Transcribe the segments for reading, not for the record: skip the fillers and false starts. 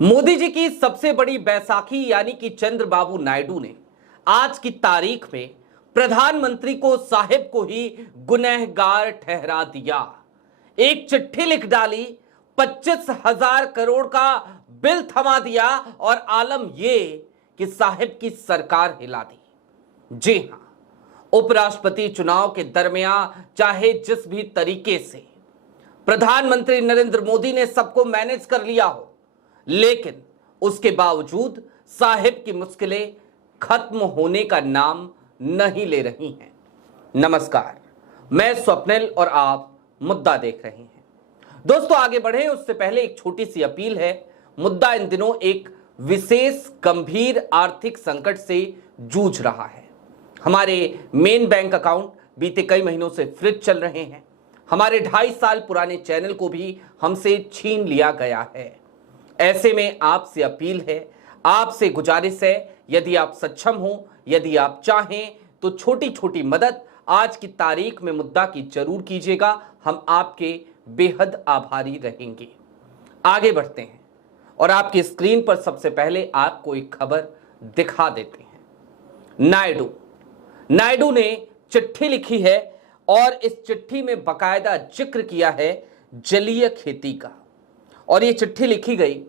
मोदी जी की सबसे बड़ी बैसाखी यानी कि चंद्रबाबू नायडू ने आज की तारीख में प्रधानमंत्री को साहिब को ही गुनहगार ठहरा दिया। एक चिट्ठी लिख डाली, 25,000 करोड़ का बिल थमा दिया और आलम यह कि साहिब की सरकार हिला दी। जी हां, उपराष्ट्रपति चुनाव के दरमियान चाहे जिस भी तरीके से प्रधानमंत्री नरेंद्र मोदी ने सबको मैनेज कर लिया हो, लेकिन उसके बावजूद साहिब की मुश्किलें खत्म होने का नाम नहीं ले रही हैं। नमस्कार, मैं स्वप्निल और आप मुद्दा देख रहे हैं। दोस्तों, आगे बढ़े उससे पहले एक छोटी सी अपील है। मुद्दा इन दिनों एक विशेष गंभीर आर्थिक संकट से जूझ रहा है। हमारे मेन बैंक अकाउंट बीते कई महीनों से फ्रीज चल रहे हैं। हमारे 2.5 साल पुराने चैनल को भी हमसे छीन लिया गया है। ऐसे में आपसे अपील है, आपसे गुजारिश है, यदि आप सक्षम हो, यदि आप चाहें तो छोटी छोटी मदद आज की तारीख में मुद्दा की जरूर कीजिएगा। हम आपके बेहद आभारी रहेंगे। आगे बढ़ते हैं और आपकी स्क्रीन पर सबसे पहले आपको एक खबर दिखा देते हैं। नायडू ने चिट्ठी लिखी है और इस चिट्ठी में बकायदा जिक्र किया है जलीय खेती का। और ये चिट्ठी लिखी गई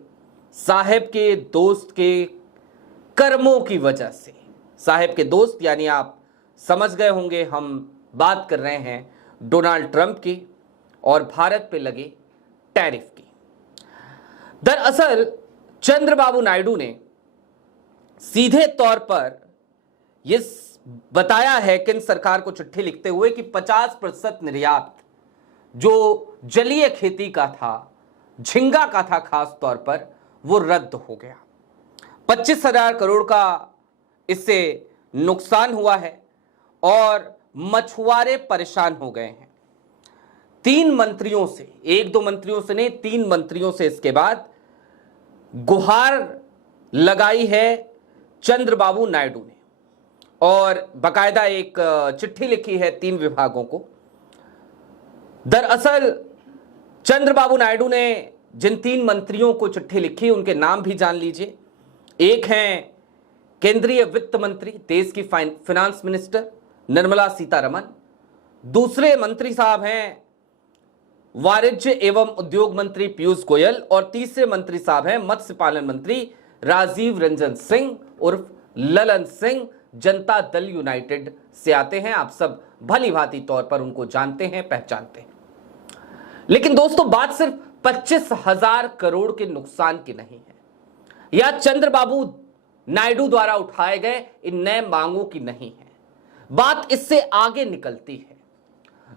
साहिब के दोस्त के कर्मों की वजह से। साहिब के दोस्त यानी आप समझ गए होंगे, हम बात कर रहे हैं डोनाल्ड ट्रंप की और भारत पे लगे टैरिफ की। दरअसल चंद्रबाबू नायडू ने सीधे तौर पर यह बताया है केंद्र सरकार को चिट्ठी लिखते हुए कि 50% निर्यात जो जलीय खेती का था, झींगा का था खास तौर पर, वो रद्द हो गया। 25,000 करोड़ का इससे नुकसान हुआ है और मछुआरे परेशान हो गए हैं। 3 मंत्रियों से, 1-2 मंत्रियों से नहीं, 3 मंत्रियों से इसके बाद गुहार लगाई है चंद्रबाबू नायडू ने और बकायदा एक चिट्ठी लिखी है 3 विभागों को। दरअसल चंद्रबाबू नायडू ने जिन 3 मंत्रियों को चिट्ठी लिखी उनके नाम भी जान लीजिए। एक हैं केंद्रीय वित्त मंत्री, देश की फाइनेंस मिनिस्टर निर्मला सीतारमण। दूसरे मंत्री साहब हैं वाणिज्य एवं उद्योग मंत्री पीयूष गोयल और तीसरे मंत्री साहब हैं मत्स्य पालन मंत्री राजीव रंजन सिंह उर्फ ललन सिंह। जनता दल यूनाइटेड से आते हैं। आप सब भली भांति तौर पर उनको जानते हैं, पहचानते हैं। लेकिन दोस्तों, बात सिर्फ 25,000 करोड़ के नुकसान की नहीं है या चंद्रबाबू नायडू द्वारा उठाए गए इन नए मांगों की नहीं है। बात इससे आगे निकलती है।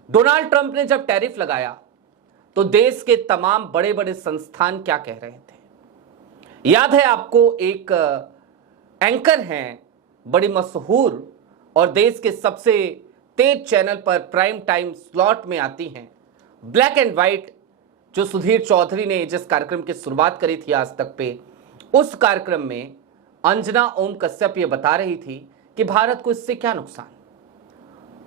डोनाल्ड ट्रंप ने जब टैरिफ लगाया तो देश के तमाम बड़े बड़े संस्थान क्या कह रहे थे? याद है आपको, एक एंकर हैं बड़ी मशहूर और देश के सबसे तेज चैनल पर प्राइम टाइम स्लॉट में आती हैं, ब्लैक एंड व्हाइट, जो सुधीर चौधरी ने जिस कार्यक्रम की शुरुआत करी थी आज तक पे, उस कार्यक्रम में अंजना ओम कश्यप ये बता रही थी कि भारत को इससे क्या नुकसान।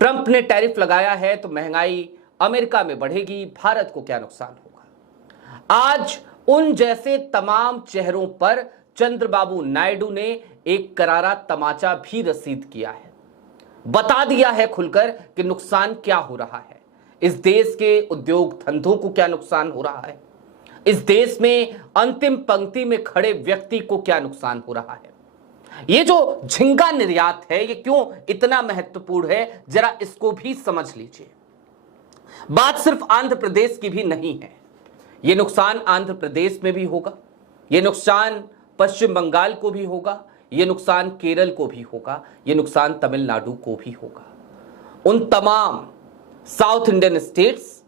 ट्रंप ने टैरिफ लगाया है तो महंगाई अमेरिका में बढ़ेगी, भारत को क्या नुकसान होगा। आज उन जैसे तमाम चेहरों पर चंद्रबाबू नायडू ने एक करारा तमाचा भी रसीद किया है। बता दिया है खुलकर कि नुकसान क्या हो रहा है, इस देश के उद्योग धंधों को क्या नुकसान हो रहा है, इस देश में अंतिम पंक्ति में खड़े व्यक्ति को क्या नुकसान हो रहा है। ये जो झींगा निर्यात है, ये क्यों इतना महत्वपूर्ण है, जरा इसको भी समझ लीजिए। बात सिर्फ आंध्र प्रदेश की भी नहीं है। ये नुकसान आंध्र प्रदेश में भी होगा, ये नुकसान पश्चिम बंगाल को भी होगा, ये नुकसान केरल को भी होगा, ये नुकसान तमिलनाडु को भी होगा। उन तमाम साउथ इंडियन स्टेट्स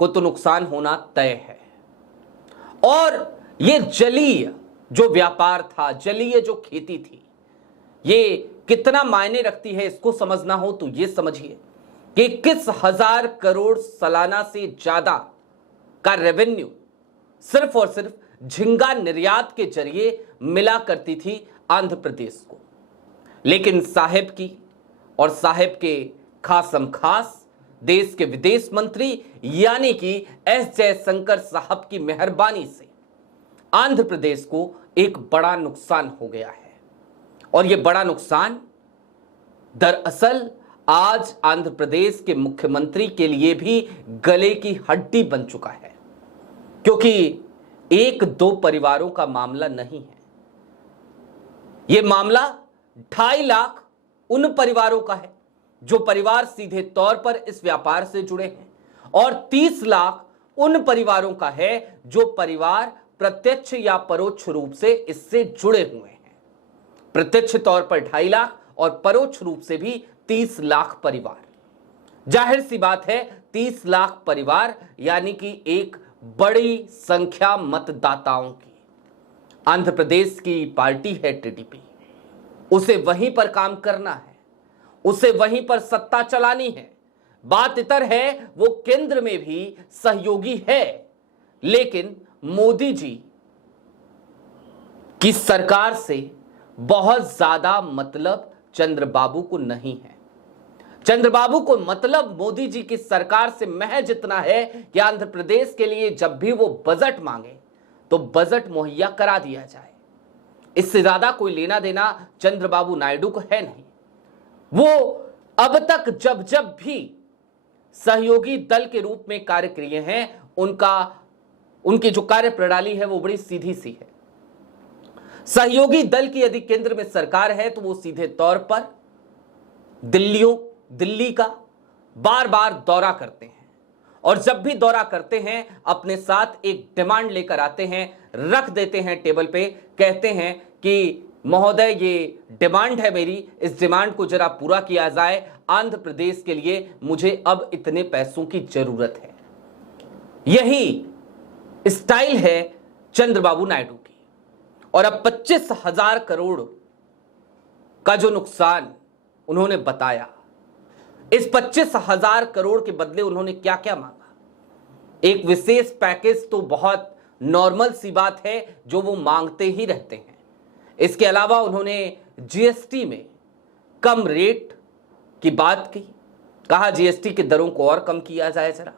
को तो नुकसान होना तय है। और ये जलीय जो व्यापार था, जलीय जो खेती थी, ये कितना मायने रखती है इसको समझना हो तो ये समझिए कि 21,000 करोड़ सालाना से ज्यादा का रेवेन्यू सिर्फ और सिर्फ झींगा निर्यात के जरिए मिला करती थी आंध्र प्रदेश को। लेकिन साहिब की और साहिब के खासम खास देश के विदेश मंत्री यानी कि एस जयशंकर साहब की मेहरबानी से आंध्र प्रदेश को एक बड़ा नुकसान हो गया है। और यह बड़ा नुकसान दरअसल आज आंध्र प्रदेश के मुख्यमंत्री के लिए भी गले की हड्डी बन चुका है, क्योंकि एक दो परिवारों का मामला नहीं है। यह मामला 2.5 लाख उन परिवारों का है जो परिवार सीधे तौर पर इस व्यापार से जुड़े हैं, और 30 लाख उन परिवारों का है जो परिवार प्रत्यक्ष या परोक्ष रूप से इससे जुड़े हुए हैं। प्रत्यक्ष तौर पर 2.5 लाख और परोक्ष रूप से भी 30 लाख परिवार। जाहिर सी बात है 30 लाख परिवार यानी कि एक बड़ी संख्या मतदाताओं की। आंध्र प्रदेश की पार्टी है टीडीपी, उसे वहीं पर काम करना है, उसे वहीं पर सत्ता चलानी है। बात इतर है वो केंद्र में भी सहयोगी है, लेकिन मोदी जी की सरकार से बहुत ज्यादा मतलब चंद्रबाबू को नहीं है। चंद्रबाबू को मतलब मोदी जी की सरकार से महज इतना है कि आंध्र प्रदेश के लिए जब भी वो बजट मांगे तो बजट मुहैया करा दिया जाए। इससे ज्यादा कोई लेना देना चंद्रबाबू नायडू को है नहीं। वो अब तक जब जब भी सहयोगी दल के रूप में कार्य किए हैं, उनकी जो कार्य प्रणाली है वो बड़ी सीधी सी है। सहयोगी दल की यदि केंद्र में सरकार है तो वो सीधे तौर पर दिल्ली का बार बार दौरा करते हैं, और जब भी दौरा करते हैं अपने साथ एक डिमांड लेकर आते हैं, रख देते हैं टेबल पे, कहते हैं कि महोदय ये डिमांड है मेरी, इस डिमांड को जरा पूरा किया जाए। आंध्र प्रदेश के लिए मुझे अब इतने पैसों की जरूरत है। यही स्टाइल है चंद्रबाबू नायडू की। और अब 25,000 करोड़ का जो नुकसान उन्होंने बताया, इस 25,000 करोड़ के बदले उन्होंने क्या क्या मांगा। एक विशेष पैकेज तो बहुत नॉर्मल सी बात है जो वो मांगते ही रहते हैं। इसके अलावा उन्होंने जीएसटी में कम रेट की बात की, कहा जीएसटी की दरों को और कम किया जाए, जरा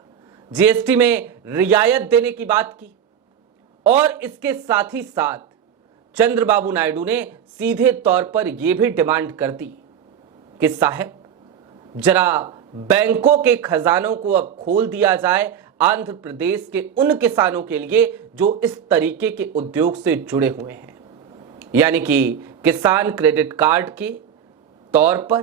जीएसटी में रियायत देने की बात की। और इसके साथ ही साथ चंद्रबाबू नायडू ने सीधे तौर पर यह भी डिमांड कर दी कि साहब जरा बैंकों के खजानों को अब खोल दिया जाए आंध्र प्रदेश के उन किसानों के लिए जो इस तरीके के उद्योग से जुड़े हुए हैं। यानी कि किसान क्रेडिट कार्ड के तौर पर,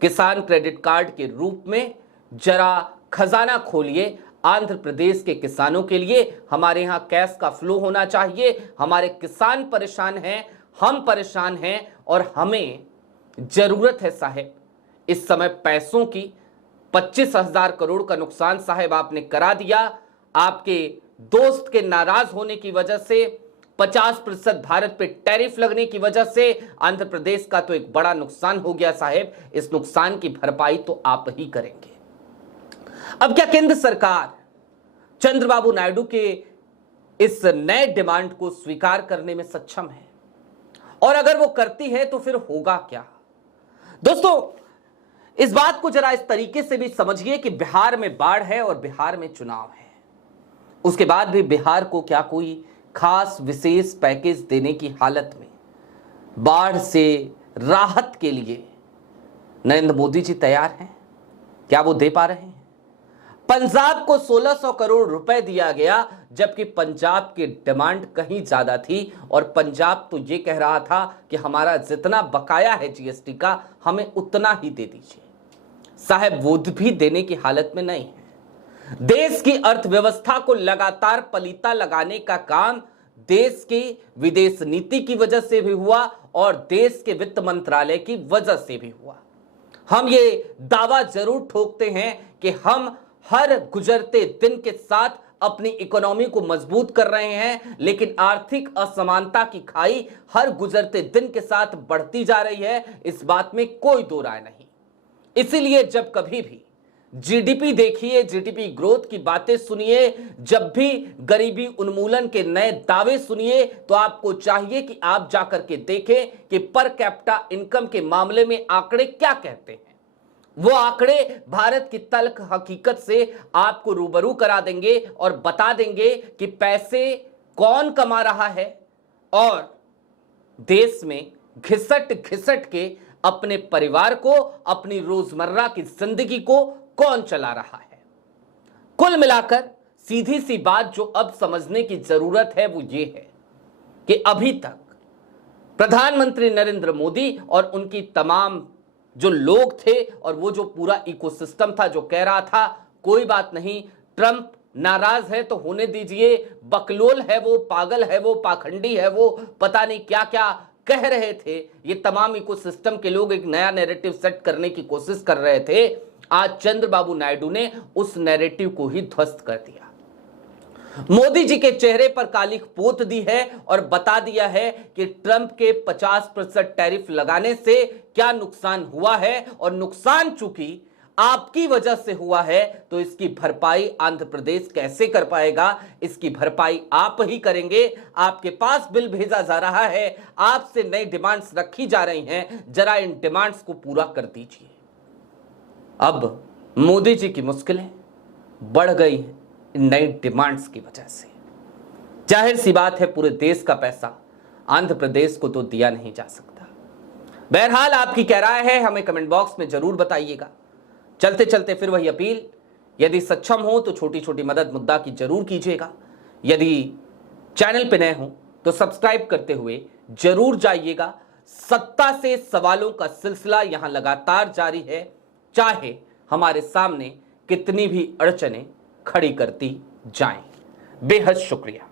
किसान क्रेडिट कार्ड के रूप में जरा खजाना खोलिए आंध्र प्रदेश के किसानों के लिए। हमारे यहां कैश का फ्लो होना चाहिए। हमारे किसान परेशान हैं, हम परेशान हैं, और हमें जरूरत है साहब इस समय पैसों की। 25,000 करोड़ का नुकसान साहब आपने करा दिया। आपके दोस्त के नाराज होने की वजह से, 50% भारत पे टैरिफ लगने की वजह से आंध्र प्रदेश का तो एक बड़ा नुकसान हो गया साहब। इस नुकसान की भरपाई तो आप ही करेंगे। अब क्या केंद्र सरकार चंद्रबाबू नायडू के इस नए डिमांड को स्वीकार करने में सक्षम है? और अगर वो करती है तो फिर होगा क्या? दोस्तों, इस बात को जरा इस तरीके से भी समझिए कि बिहार में बाढ़ है और बिहार में चुनाव है। उसके बाद भी बिहार को क्या कोई खास विशेष पैकेज देने की हालत में बाढ़ से राहत के लिए नरेंद्र मोदी जी तैयार हैं? क्या वो दे पा रहे हैं? पंजाब को 1600 करोड़ रुपए दिया गया, जबकि पंजाब की डिमांड कहीं ज्यादा थी, और पंजाब तो ये कह रहा था कि हमारा जितना बकाया है जीएसटी का हमें उतना ही दे दीजिए। साहब वो भी देने की हालत में नहीं है। देश की अर्थव्यवस्था को लगातार पलीता लगाने का काम देश की विदेश नीति की वजह से भी हुआ और देश के वित्त मंत्रालय की वजह से भी हुआ। हम ये दावा जरूर ठोकते हैं कि हम हर गुजरते दिन के साथ अपनी इकोनॉमी को मजबूत कर रहे हैं, लेकिन आर्थिक असमानता की खाई हर गुजरते दिन के साथ बढ़ती जा रही है। इस बात में कोई दो राय नहीं। इसीलिए जब कभी भी जीडीपी देखिए, जीडीपी ग्रोथ की बातें सुनिए, जब भी गरीबी उन्मूलन के नए दावे सुनिए, तो आपको चाहिए कि आप जाकर के देखें कि पर कैपिटा इनकम के मामले में आंकड़े क्या कहते हैं। वो आंकड़े भारत की तल्ख हकीकत से आपको रूबरू करा देंगे और बता देंगे कि पैसे कौन कमा रहा है और देश में घिसट घिसट के अपने परिवार को, अपनी रोजमर्रा की जिंदगी को कौन चला रहा है। कुल मिलाकर सीधी सी बात जो अब समझने की जरूरत है वो ये है कि अभी तक प्रधानमंत्री नरेंद्र मोदी और उनकी तमाम जो लोग थे और वो जो पूरा इकोसिस्टम था जो कह रहा था कोई बात नहीं, ट्रंप नाराज है तो होने दीजिए, बकलोल है वो, पागल है वो, पाखंडी है वो, पता नहीं क्या क्या कह रहे थे, ये तमाम इकोसिस्टम के लोग एक नया नैरेटिव सेट करने की कोशिश कर रहे थे। आज चंद्रबाबू नायडू ने उस नैरेटिव को ही ध्वस्त कर दिया। मोदी जी के चेहरे पर कालिख पोत दी है और बता दिया है कि ट्रंप के 50% टैरिफ लगाने से क्या नुकसान हुआ है, और नुकसान चूंकि आपकी वजह से हुआ है तो इसकी भरपाई आंध्र प्रदेश कैसे कर पाएगा, इसकी भरपाई आप ही करेंगे। आपके पास बिल भेजा जा रहा है, आपसे नई डिमांड्स रखी जा रही हैं, जरा इन डिमांड्स को पूरा कर दीजिए। अब मोदी जी की मुश्किलें बढ़ गई हैं इन नई डिमांड्स की वजह से। जाहिर सी बात है पूरे देश का पैसा आंध्र प्रदेश को तो दिया नहीं जा सकता। बहरहाल आपकी क्या राय है हमें कमेंट बॉक्स में जरूर बताइएगा। चलते चलते फिर वही अपील, यदि सक्षम हो तो छोटी छोटी मदद मुद्दा की जरूर कीजिएगा। यदि चैनल पे नए हो तो सब्सक्राइब करते हुए जरूर जाइएगा। सत्ता से सवालों का सिलसिला यहां लगातार जारी है, चाहे हमारे सामने कितनी भी अड़चनें खड़ी करती जाएं। बेहद शुक्रिया।